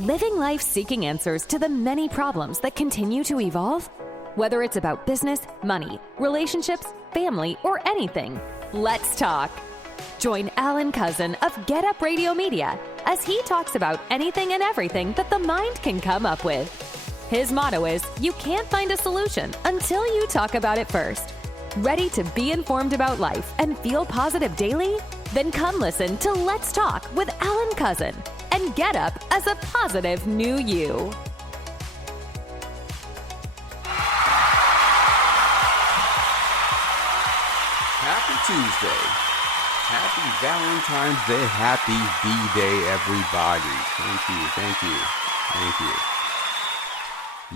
Living life seeking answers to the many problems that continue to evolve? Whether it's about business, money, relationships, family, or anything, let's talk. Join Alan Cousin of Get Up Radio Media as he talks about anything and everything that the mind can come up with. His motto is, you can't find a solution until you talk about it first. Ready to be informed about life and feel positive daily? Then come listen to Let's Talk with Alan Cousin and get up as a positive new you. Happy Tuesday. Happy Valentine's Day. Happy V-Day, everybody. Thank you.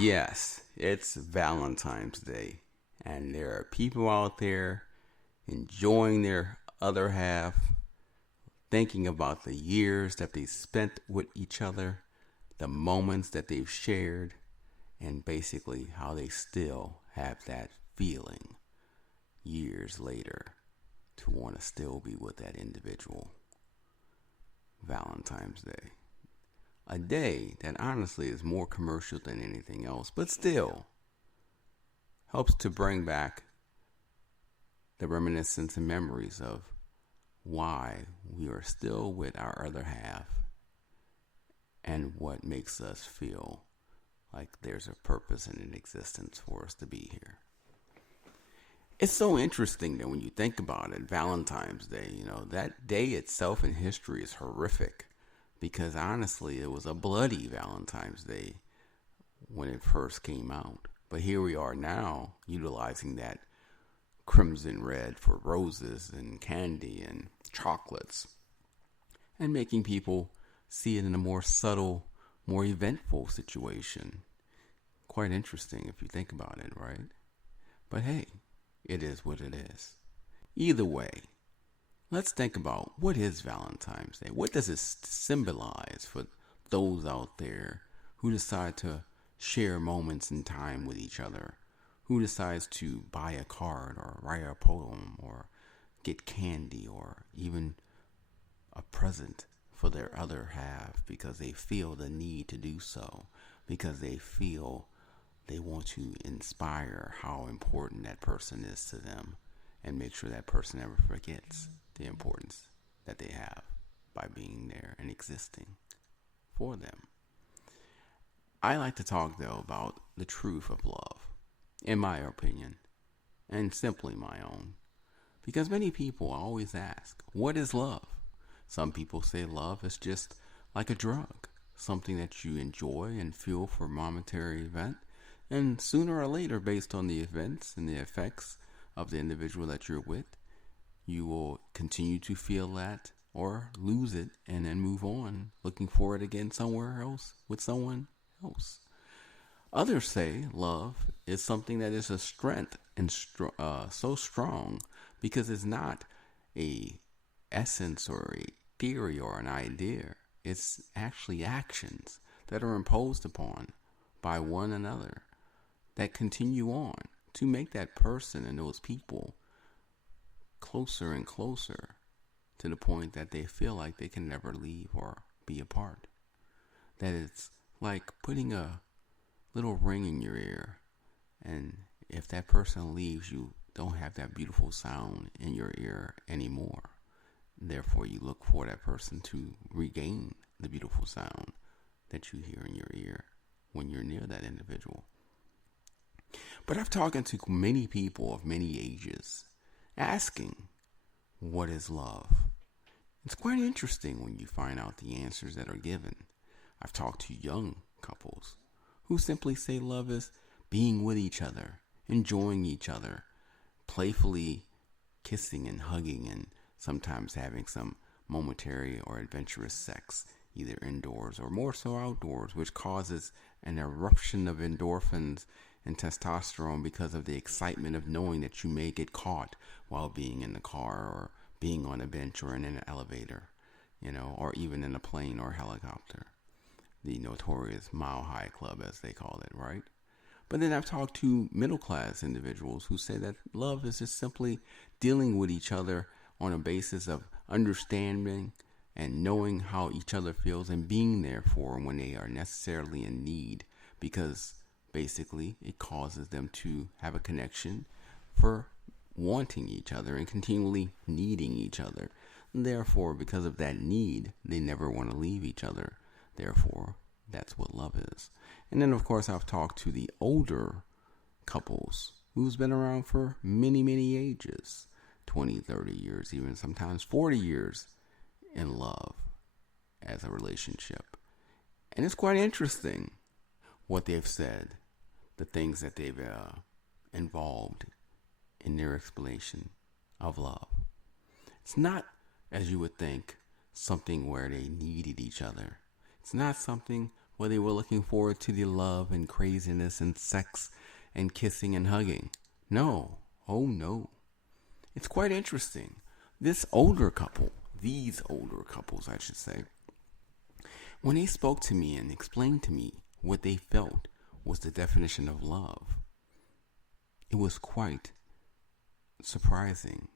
Yes, it's Valentine's Day. And there are people out there enjoying their other half, thinking about the years that they spent with each other, the moments that they've shared, and basically how they still have that feeling years later to want to still be with that individual. Valentine's Day. A day that honestly is more commercial than anything else, but still helps to bring back the reminiscence and memories of why we are still with our other half and what makes us feel like there's a purpose and an existence for us to be here. It's so interesting that when you think about it, Valentine's Day, that day itself in history is horrific because honestly, it was a bloody Valentine's Day when it first came out. But here we are now, utilizing that crimson red for roses and candy and chocolates, and making people see it in a more subtle, more eventful situation. Quite interesting if you think about it, right? But hey, it is what it is. Either way, let's think about what is Valentine's Day? What does it symbolize for those out there who decide to share moments in time with each other, who decides to buy a card or write a poem or get candy or even a present for their other half because they feel the need to do so, because they feel they want to inspire how important that person is to them and make sure that person never forgets the importance that they have by being there and existing for them. I like to talk, though, about the truth of love, in my opinion, and simply my own. Because many people always ask, what is love? Some people say love is just like a drug, something that you enjoy and feel for a momentary event, and sooner or later, based on the events and the effects of the individual that you're with, you will continue to feel that or lose it and then move on, looking for it again somewhere else with someone else. Others say love is something that is a strength and so strong because it's not a essence or a theory or an idea. It's actually actions that are imposed upon by one another that continue on to make that person and those people closer and closer to the point that they feel like they can never leave or be apart. That it's like putting a little ring in your ear, and if that person leaves, you don't have that beautiful sound in your ear anymore. Therefore, you look for that person to regain the beautiful sound that you hear in your ear when you're near that individual. But I've talked to many people of many ages asking, what is love? It's quite interesting when you find out the answers that are given. I've talked to young couples who simply say love is being with each other, enjoying each other, playfully kissing and hugging, and sometimes having some momentary or adventurous sex, either indoors or more so outdoors, which causes an eruption of endorphins and testosterone because of the excitement of knowing that you may get caught while being in the car or being on a bench or in an elevator, or even in a plane or helicopter. The notorious Mile High Club, as they call it, right? But then I've talked to middle-class individuals who say that love is just simply dealing with each other on a basis of understanding and knowing how each other feels and being there for them when they are necessarily in need, because basically it causes them to have a connection for wanting each other and continually needing each other. Therefore, because of that need, they never want to leave each other. Therefore, that's what love is. And then, of course, I've talked to the older couples who's been around for many, many ages, 20, 30 years, even sometimes 40 years in love as a relationship. And it's quite interesting what they've said, the things that they've involved in their explanation of love. It's not, as you would think, something where they needed each other. It's not something where they were looking forward to the love and craziness and sex and kissing and hugging. No. Oh, no. It's quite interesting. These older couples, I should say, when they spoke to me and explained to me what they felt was the definition of love, it was quite surprising,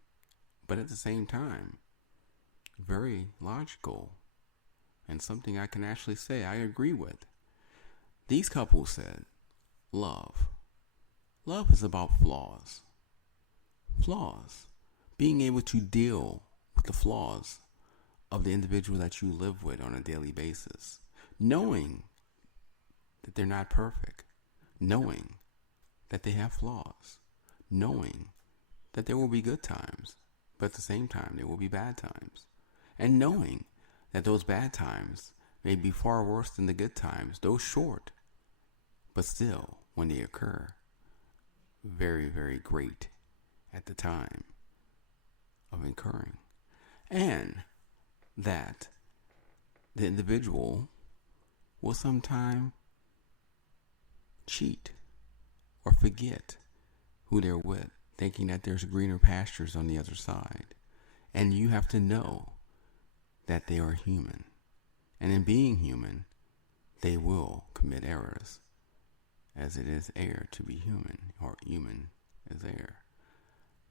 but at the same time, very logical, and something I can actually say I agree with. These couples said, love is about flaws. Being able to deal with the flaws of the individual that you live with on a daily basis, knowing that they're not perfect, knowing that they have flaws, knowing that there will be good times, but at the same time there will be bad times, and knowing that those bad times may be far worse than the good times, though short, but still, when they occur, very, very great at the time of incurring. And that the individual will sometime cheat or forget who they're with, thinking that there's greener pastures on the other side. And you have to know that they are human. And in being human, they will commit errors, as it is air to be human, or human is air.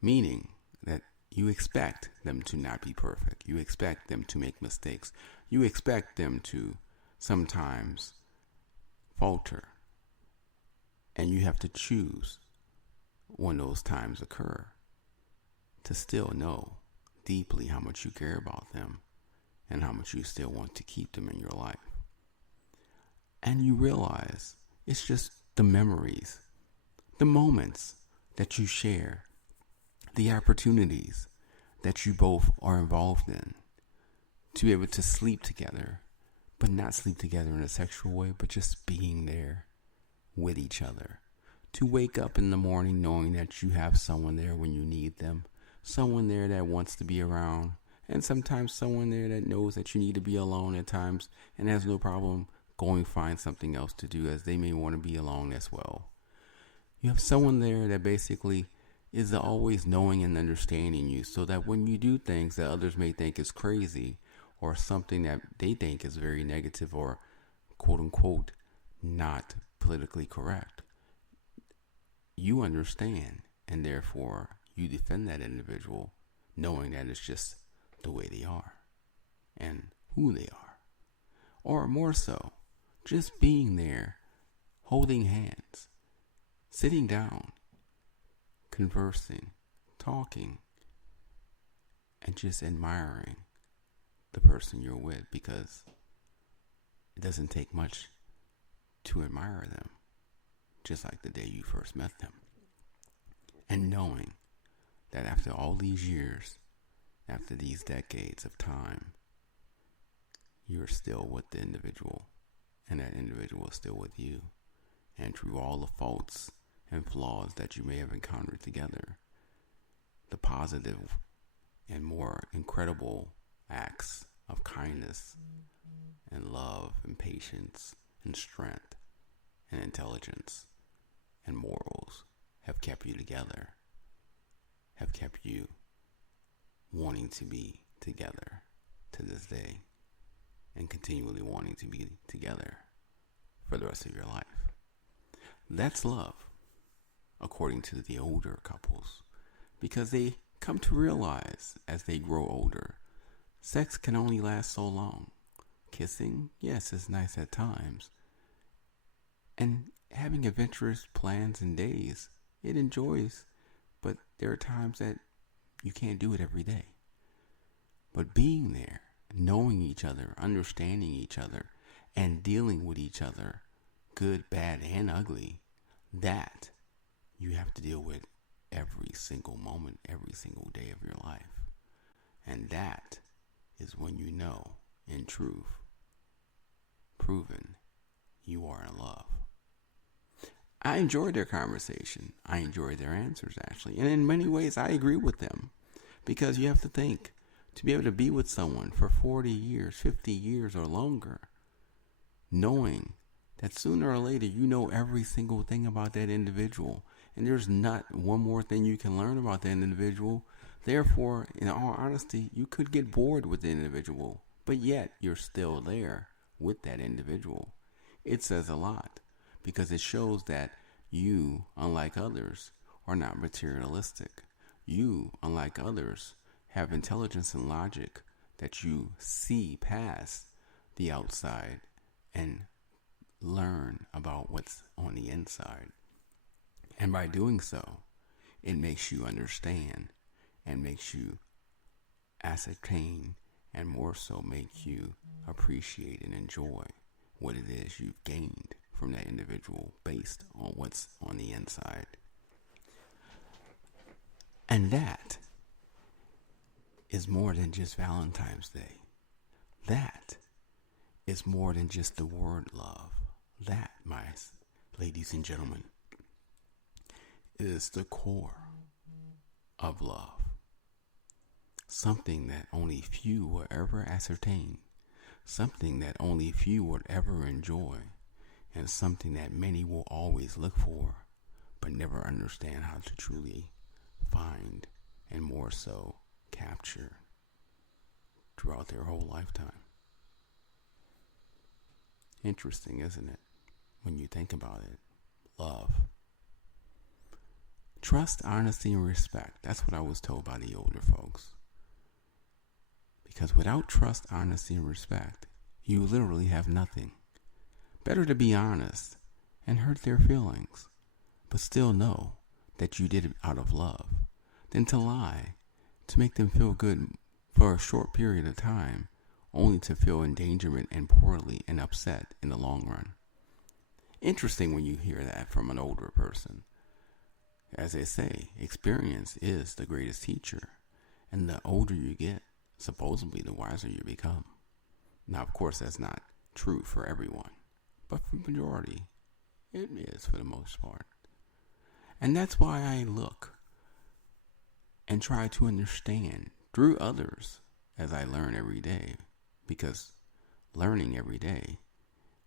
Meaning that you expect them to not be perfect. You expect them to make mistakes. You expect them to sometimes falter. And you have to choose when those times occur to still know deeply how much you care about them and how much you still want to keep them in your life. And you realize it's just the memories, the moments that you share, the opportunities that you both are involved in to be able to sleep together, but not sleep together in a sexual way, but just being there with each other. To wake up in the morning knowing that you have someone there when you need them, someone there that wants to be around, and sometimes someone there that knows that you need to be alone at times and has no problem going find something else to do, as they may want to be alone as well. You have someone there that basically is always knowing and understanding you, so that when you do things that others may think is crazy or something that they think is very negative or quote unquote not politically correct, you understand, and therefore you defend that individual, knowing that it's just the way they are and who they are. Or more so, just being there, holding hands, sitting down, conversing, talking, and just admiring the person you're with, because it doesn't take much to admire them, just like the day you first met them. And knowing that after all these years, after these decades of time, you're still with the individual, and that individual is still with you. And through all the faults and flaws that you may have encountered together, the positive and more incredible acts of kindness and love and patience and strength and intelligence and morals have kept you together, have kept you wanting to be together to this day, and continually wanting to be together for the rest of your life. That's love, according to the older couples, because they come to realize as they grow older, Sex can only last so long. Kissing, yes, it's nice at times. And having adventurous plans and days, it enjoys, but there are times that you can't do it every day. But being there, knowing each other, understanding each other, and dealing with each other, good, bad, and ugly, that you have to deal with every single moment, every single day of your life. And that is when you know, in truth, proven, you are in love. I enjoyed their conversation. I enjoyed their answers, actually. And in many ways, I agree with them. Because you have to think, to be able to be with someone for 40 years, 50 years or longer, knowing that sooner or later you know every single thing about that individual, and there's not one more thing you can learn about that individual. Therefore, in all honesty, you could get bored with the individual, but yet you're still there with that individual. It says a lot, because it shows that you, unlike others, are not materialistic. You, unlike others, have intelligence and logic that you see past the outside and learn about what's on the inside. And by doing so, it makes you understand and makes you ascertain and more so make you appreciate and enjoy what it is you've gained from that individual based on what's on the inside. And that is more than just Valentine's Day. That is more than just the word love. That, my ladies and gentlemen, is the core of love. Something that only few will ever ascertain. Something that only few would ever enjoy. And something that many will always look for, but never understand how to truly find and more so capture throughout their whole lifetime. Interesting, isn't it? When you think about it. Love. Trust, honesty, and respect. That's what I was told by the older folks. Because without trust, honesty, and respect, you literally have nothing. Better to be honest and hurt their feelings, but still know that you did it out of love, than to lie to make them feel good for a short period of time, only to feel endangerment and poorly and upset in the long run. Interesting when you hear that from an older person. As they say, experience is the greatest teacher, and the older you get, supposedly the wiser you become. Now, of course, that's not true for everyone, but for the majority, it is for the most part. And that's why I look and try to understand through others as I learn every day, because learning every day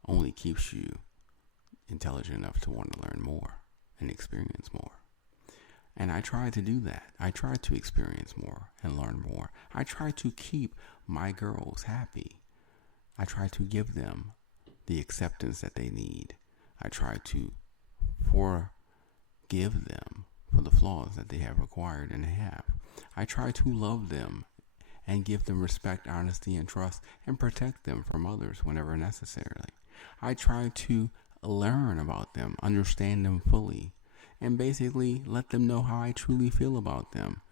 only keeps you intelligent enough to want to learn more and experience more. And I try to do that. I try to experience more and learn more. I try to keep my girls happy. I try to give them the acceptance that they need. I try to forgive them for the flaws that they have acquired and have. I try to love them and give them respect, honesty, and trust, and protect them from others whenever necessary. I try to learn about them, understand them fully, and basically let them know how I truly feel about them,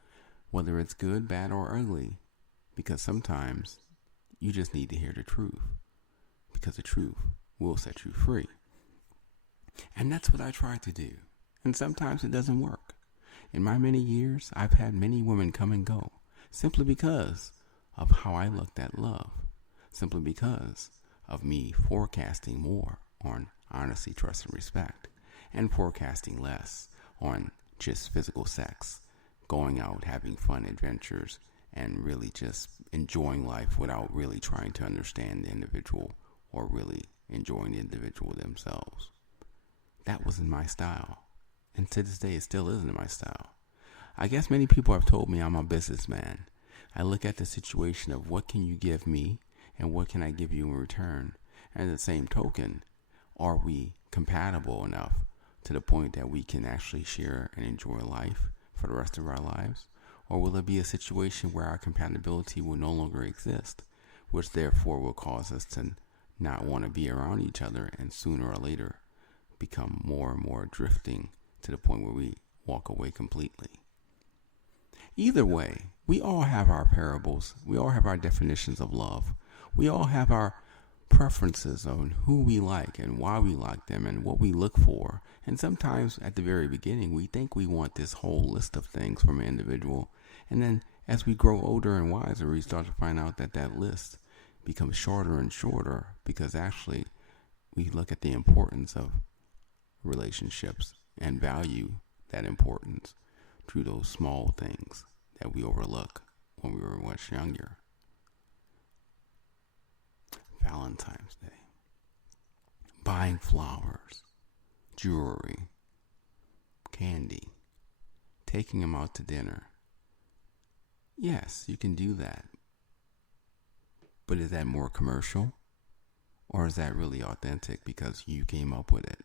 whether it's good, bad, or ugly, because sometimes you just need to hear the truth, because the truth will set you free. And that's what I try to do, and sometimes it doesn't work. In my many years, I've had many women come and go, simply because of how I looked at love, simply because of me forecasting more on honesty, trust, and respect, and forecasting less on just physical sex, going out, having fun adventures, and really just enjoying life without really trying to understand the individual or really enjoying the individual themselves. That wasn't my style, and to this day it still isn't my style. I guess many people have told me I'm a businessman. I look at the situation of what can you give me and what can I give you in return, and at the same token, are we compatible enough to the point that we can actually share and enjoy life for the rest of our lives? Or will it be a situation where our compatibility will no longer exist, which therefore will cause us to not want to be around each other, and sooner or later become more and more drifting to the point where we walk away completely? Either way, we all have our parables. We all have our definitions of love. We all have our preferences on who we like and why we like them and what we look for. And sometimes at the very beginning, we think we want this whole list of things from an individual. And then as we grow older and wiser, we start to find out that that list becomes shorter and shorter, because actually we look at the importance of relationships and value that importance through those small things that we overlook when we were much younger. Valentine's Day. Buying flowers, jewelry, candy, taking them out to dinner. Yes, you can do that. But is that more commercial? Or is that really authentic because you came up with it?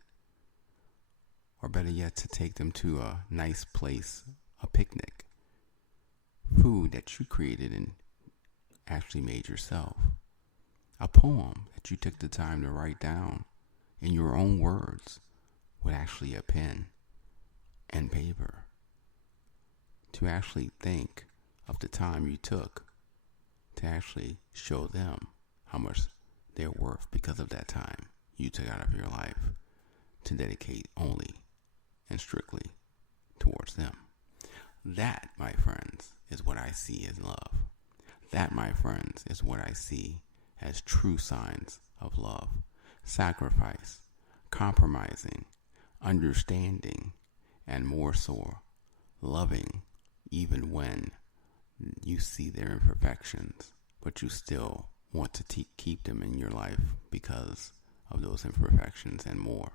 Or better yet, to take them to a nice place, a picnic, food that you created and actually made yourself, a poem that you took the time to write down in your own words with actually a pen and paper, to actually think of the time you took to actually show them how much they're worth because of that time you took out of your life to dedicate only and strictly towards them. That, my friends, is what I see as love. That, my friends, is what I see as true signs of love. Sacrifice, compromising, understanding, and more so, loving even when you see their imperfections, but you still want to keep them in your life because of those imperfections and more.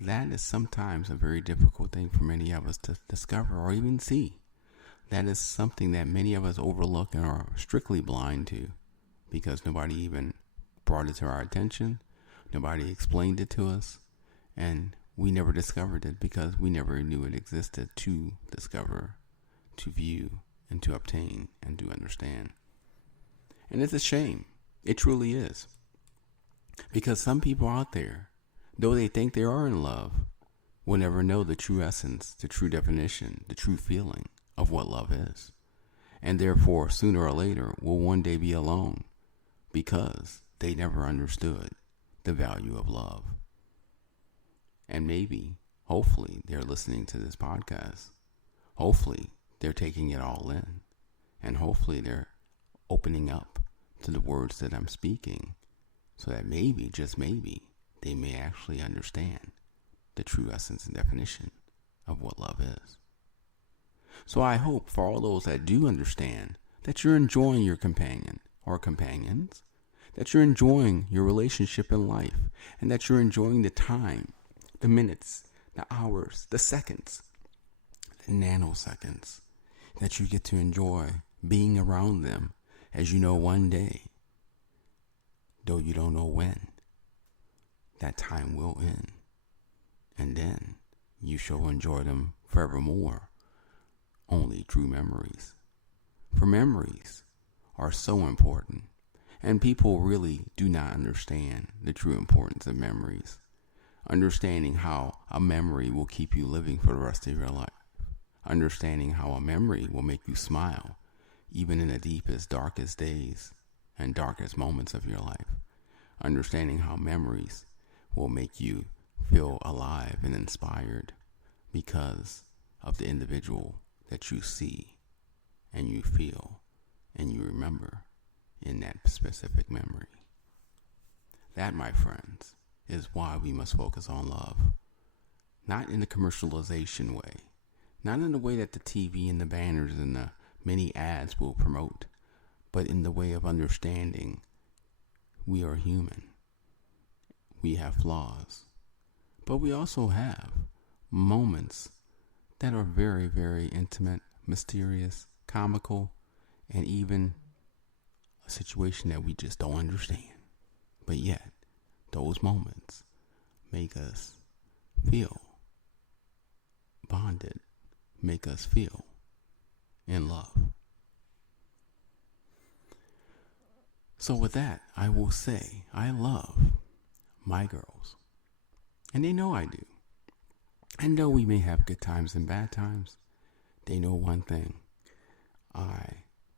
That is sometimes a very difficult thing for many of us to discover or even see. That is something that many of us overlook and are strictly blind to because nobody even brought it to our attention. Nobody explained it to us. And we never discovered it because we never knew it existed to discover, to view, and to obtain, and to understand. And it's a shame. It truly is. Because some people out there, though they think they are in love, will never know the true essence, the true definition, the true feeling of what love is. And therefore, sooner or later, will one day be alone because they never understood the value of love. And maybe, hopefully, they're listening to this podcast. Hopefully, they're taking it all in. And hopefully, they're opening up to the words that I'm speaking so that maybe, just maybe, they may actually understand the true essence and definition of what love is. So I hope for all those that do understand that you're enjoying your companion or companions, that you're enjoying your relationship in life, and that you're enjoying the time, the minutes, the hours, the seconds, the nanoseconds, that you get to enjoy being around them, as you know one day, though you don't know when, that time will end. And then you shall enjoy them forevermore, only through memories. For memories are so important, and people really do not understand the true importance of memories. Understanding how a memory will keep you living for the rest of your life. Understanding how a memory will make you smile, even in the deepest, darkest days and darkest moments of your life. Understanding how memories will make you feel alive and inspired because of the individual that you see and you feel and you remember in that specific memory. That, my friends, is why we must focus on love. Not in the commercialization way, not in the way that the TV and the banners and the many ads will promote, but in the way of understanding we are human. We have flaws, but we also have moments that are very, very intimate, mysterious, comical, and even a situation that we just don't understand. But yet, those moments make us feel bonded, make us feel in love. So with that, I will say I love my girls. And they know I do. And though we may have good times and bad times, they know one thing. I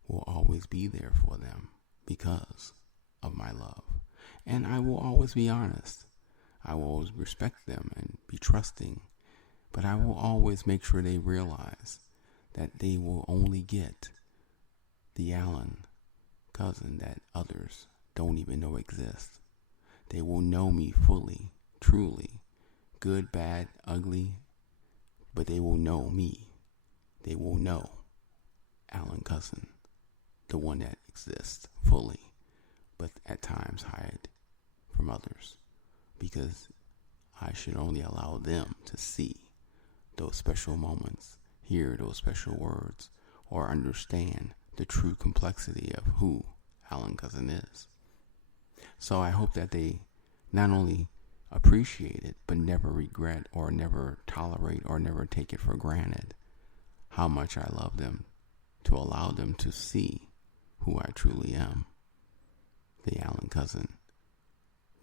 will always be there for them because of my love. And I will always be honest. I will always respect them and be trusting. But I will always make sure they realize that they will only get the Allen cousin that others don't even know exists. They will know me fully, truly, good, bad, ugly, but they will know me. They will know Allen cousin, the one that exists fully, but at times hide from others, because I should only allow them to see those special moments, hear those special words, or understand the true complexity of who Allen cousin is. So I hope that they not only appreciate it, but never regret or never tolerate or never take it for granted how much I love them, to allow them to see who I truly am, the Allen cousin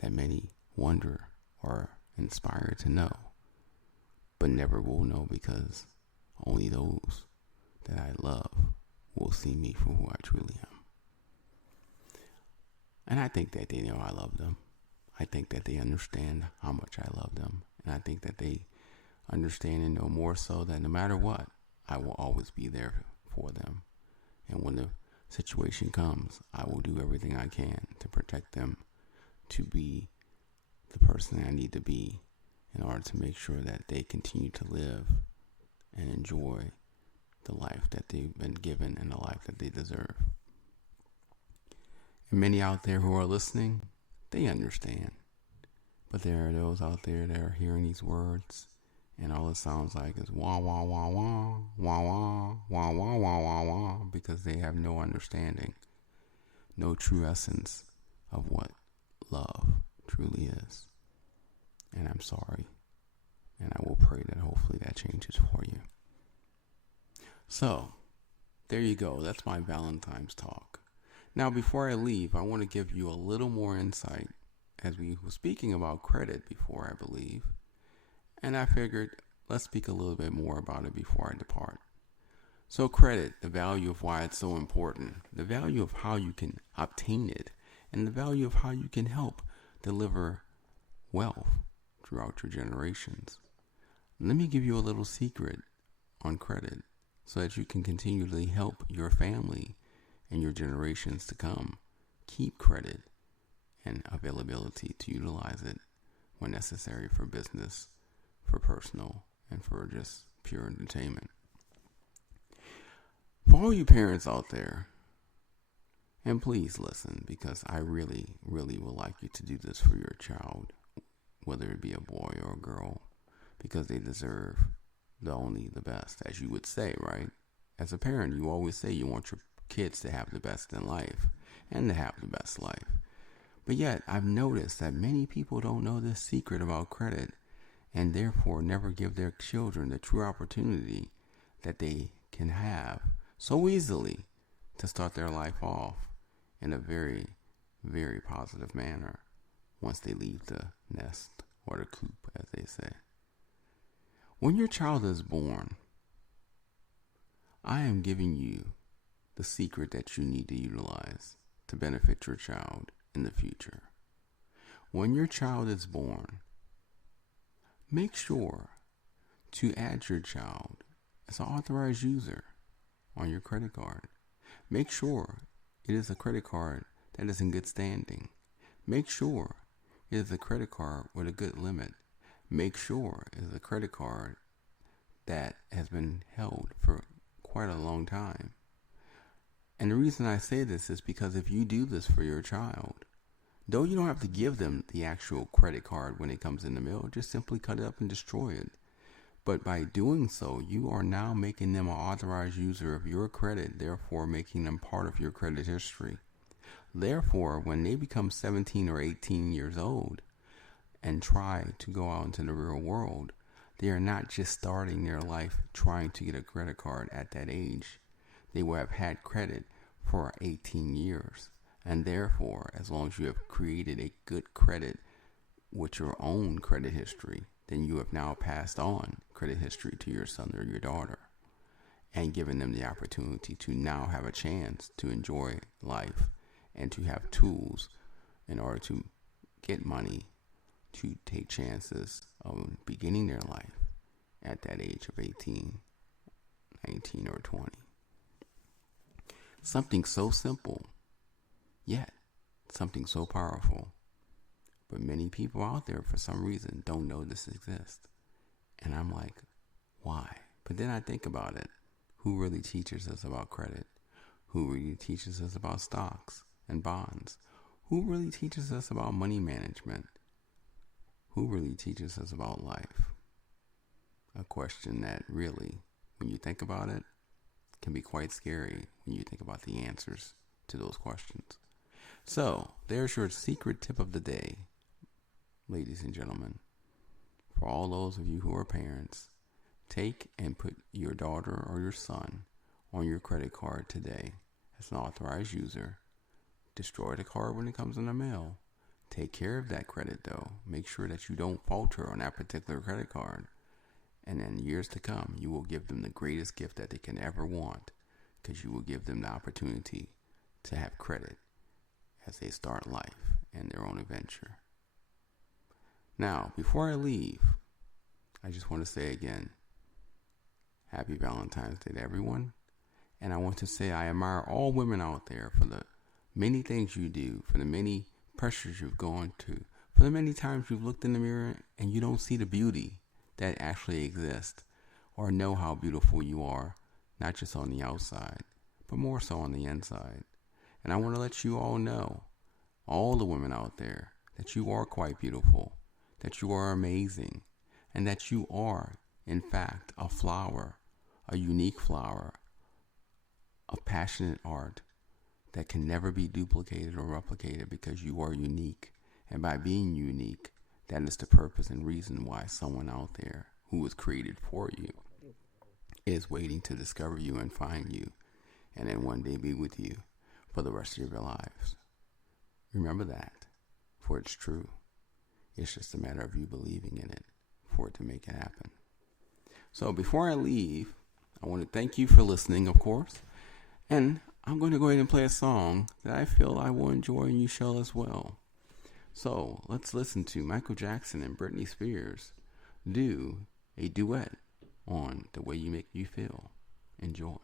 that many wonder or inspire to know, but never will know, because only those that I love will see me for who I truly am. And I think that they know I love them. I think that they understand how much I love them. And I think that they understand and know more so that no matter what, I will always be there for them. And when the situation comes, I will do everything I can to protect them, to be the person I need to be in order to make sure that they continue to live and enjoy the life that they've been given and the life that they deserve. And many out there who are listening, they understand. But there are those out there that are hearing these words, and all it sounds like is wah, wah, wah, wah, wah, wah, wah, wah, wah, wah, wah, because they have no understanding, no true essence of what love truly is. And I'm sorry. And I will pray that hopefully that changes for you. So, there you go. That's my Valentine's talk. Now, before I leave, I want to give you a little more insight, as we were speaking about credit before, I believe. And I figured, let's speak a little bit more about it before I depart. So credit, the value of why it's so important, the value of how you can obtain it, and the value of how you can help deliver wealth throughout your generations. Let me give you a little secret on credit so that you can continually help your family and your generations to come keep credit and availability to utilize it when necessary for business, for personal, and for just pure entertainment. For all you parents out there, and please listen, because I really, really would like you to do this for your child, whether it be a boy or a girl, because they deserve only the best, as you would say, right? As a parent, you always say you want your kids to have the best in life and to have the best life. But yet, I've noticed that many people don't know this secret about credit, and therefore never give their children the true opportunity that they can have so easily to start their life off in a very, very positive manner once they leave the nest or the coop, as they say. When your child is born, I am giving you the secret that you need to utilize to benefit your child in the future. When your child is born, make sure to add your child as an authorized user on your credit card. Make sure it is a credit card that is in good standing. Make sure it is a credit card with a good limit. Make sure it is a credit card that has been held for quite a long time. And the reason I say this is because if you do this for your child, though you don't have to give them the actual credit card when it comes in the mail, just simply cut it up and destroy it. But by doing so, you are now making them an authorized user of your credit, therefore making them part of your credit history. Therefore, when they become 17 or 18 years old and try to go out into the real world, they are not just starting their life trying to get a credit card at that age. They will have had credit for 18 years. And therefore, as long as you have created a good credit with your own credit history, then you have now passed on credit history to your son or your daughter and given them the opportunity to now have a chance to enjoy life and to have tools in order to get money to take chances of beginning their life at that age of 18, 19, or 20. Something so simple, yet something so powerful. But many people out there, for some reason, don't know this exists. And I'm like, why? But then I think about it. Who really teaches us about credit? Who really teaches us about stocks and bonds? Who really teaches us about money management? Who really teaches us about life? A question that really, when you think about it, can be quite scary when you think about the answers to those questions. So, there's your secret tip of the day, ladies and gentlemen. For all those of you who are parents, take and put your daughter or your son on your credit card today as an authorized user. Destroy the card when it comes in the mail. Take care of that credit though. Make sure that you don't falter on that particular credit card. And in years to come, you will give them the greatest gift that they can ever want, because you will give them the opportunity to have credit as they start life and their own adventure. Now, before I leave, I just want to say again, Happy Valentine's Day to everyone. And I want to say I admire all women out there for the many things you do, for the many pressures you've gone to, for the many times you've looked in the mirror and you don't see the beauty that actually exists or know how beautiful you are, not just on the outside, but more so on the inside. And I want to let you all know, all the women out there, that you are quite beautiful, that you are amazing, and that you are, in fact, a flower, a unique flower of passionate art that can never be duplicated or replicated, because you are unique. And by being unique, that is the purpose and reason why someone out there who was created for you is waiting to discover you and find you, and then one day be with you for the rest of your lives. Remember that, for it's true. It's just a matter of you believing in it for it to make it happen. So before I leave, I want to thank you for listening, of course. And I'm going to go ahead and play a song that I feel I will enjoy and you shall as well. So let's listen to Michael Jackson and Britney Spears do a duet on The Way You Make You Feel. Enjoy.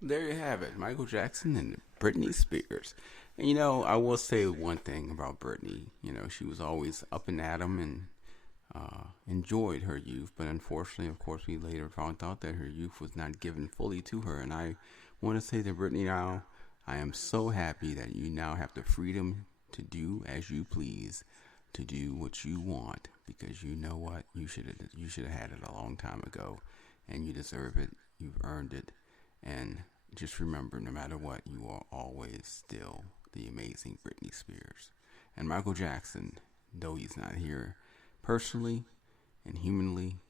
There you have it, Michael Jackson and Britney Spears. And I will say one thing about Britney. She was always up and at 'em and enjoyed her youth, but unfortunately, of course, we later found out that her youth was not given fully to her. And I want to say to Britney now, I am so happy that you now have the freedom to do as you please, to do what you want, because you know what, you should have had it a long time ago, and you deserve it. You've earned it. And just remember, no matter what, you are always still the amazing Britney Spears. And Michael Jackson, though he's not here personally and humanly,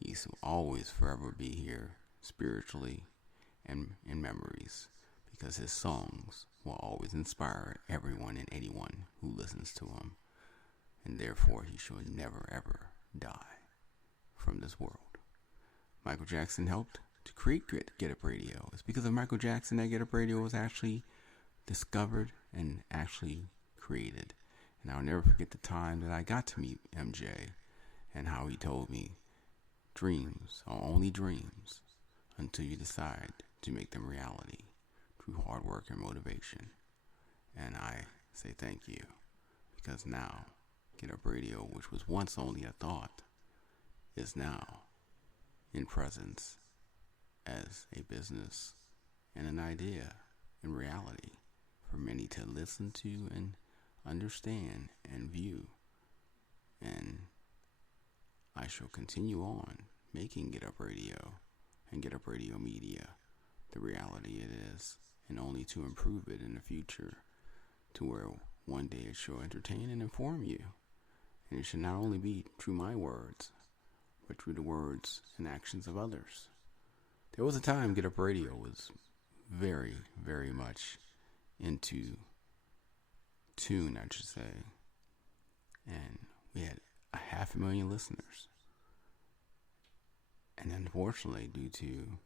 he's always forever be here spiritually and in memories, because his songs will always inspire everyone and anyone who listens to him. And therefore, he should never ever die from this world. Michael Jackson helped to create Get Up Radio. It's because of Michael Jackson that Get Up Radio was actually discovered and actually created. And I'll never forget the time that I got to meet MJ and how he told me dreams are only dreams until you decide to make them reality through hard work and motivation. And I say thank you, because now Get Up Radio, which was once only a thought, is now in presence as a business and an idea in reality for many to listen to and understand and view. And I shall continue on making Get Up Radio and Get Up Radio Media the reality it is, and only to improve it in the future to where one day it shall entertain and inform you. And it should not only be through my words, but through the words and actions of others. There was a time Get Up Radio was very, very much into tune, I should say. And we had 500,000 listeners. And unfortunately, due to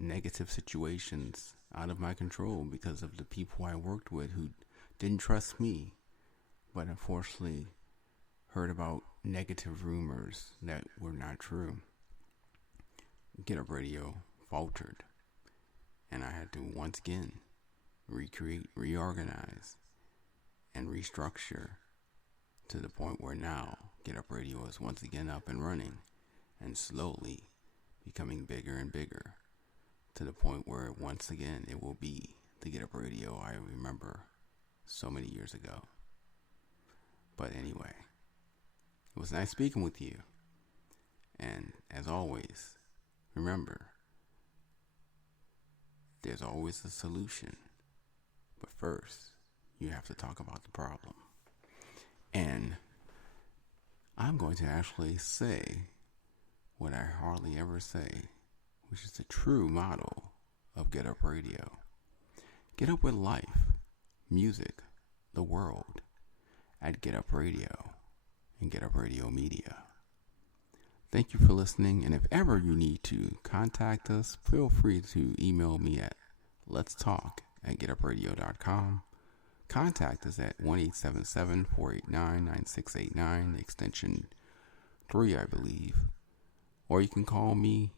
negative situations out of my control because of the people I worked with who didn't trust me, but unfortunately heard about negative rumors that were not true, Get Up Radio faltered. And I had to once again recreate, reorganize, and restructure to the point where now Get Up Radio is once again up and running and slowly becoming bigger and bigger, to the point where once again it will be the Get Up Radio I remember so many years ago. But anyway, it was nice speaking with you. And as always, remember, there's always a solution. But first, you have to talk about the problem. And I'm going to actually say what I hardly ever say, which is the true motto of Get Up Radio. Get up with life, music, the world, at Get Up Radio and Get Up Radio Media. Thank you for listening, and if ever you need to contact us, feel free to email me at letstalk@getupradio.com. Contact us at 1-877-489-9689, extension 3, I believe. Or you can call me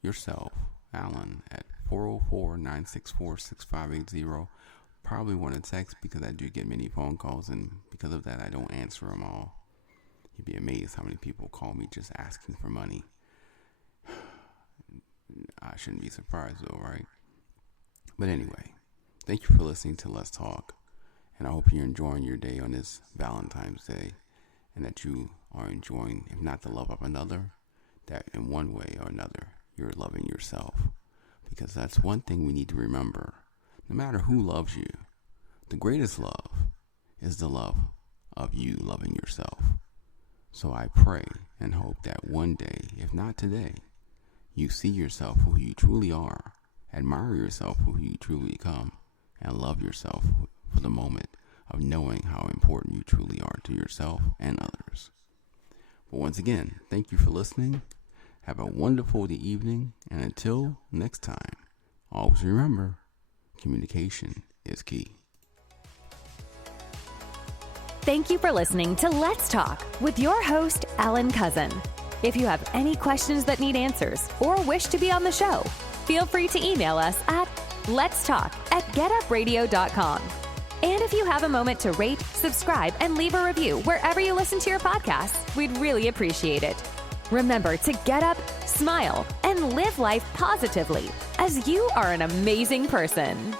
yourself, Alan, at 404-964-6580. Probably want to text because I do get many phone calls, and because of that I don't answer them all. You'd be amazed how many people call me just asking for money. I shouldn't be surprised though, right? But anyway, thank you for listening to Let's Talk, and I hope you're enjoying your day on this Valentine's Day, and that you are enjoying, if not the love of another, that in one way or another you're loving yourself, because that's one thing we need to remember. No matter who loves you, the greatest love is the love of you loving yourself. So I pray and hope that one day, if not today, you see yourself for who you truly are, admire yourself for who you truly become, and love yourself for the moment of knowing how important you truly are to yourself and others. But once again, thank you for listening. Have a wonderful evening, and until next time, always remember, communication is key. Thank you for listening to Let's Talk with your host, Alan Cousin. If you have any questions that need answers or wish to be on the show, feel free to email us at letstalk@getupradio.com. And if you have a moment to rate, subscribe, and leave a review wherever you listen to your podcasts, we'd really appreciate it. Remember to get up, smile, and live life positively, as you are an amazing person.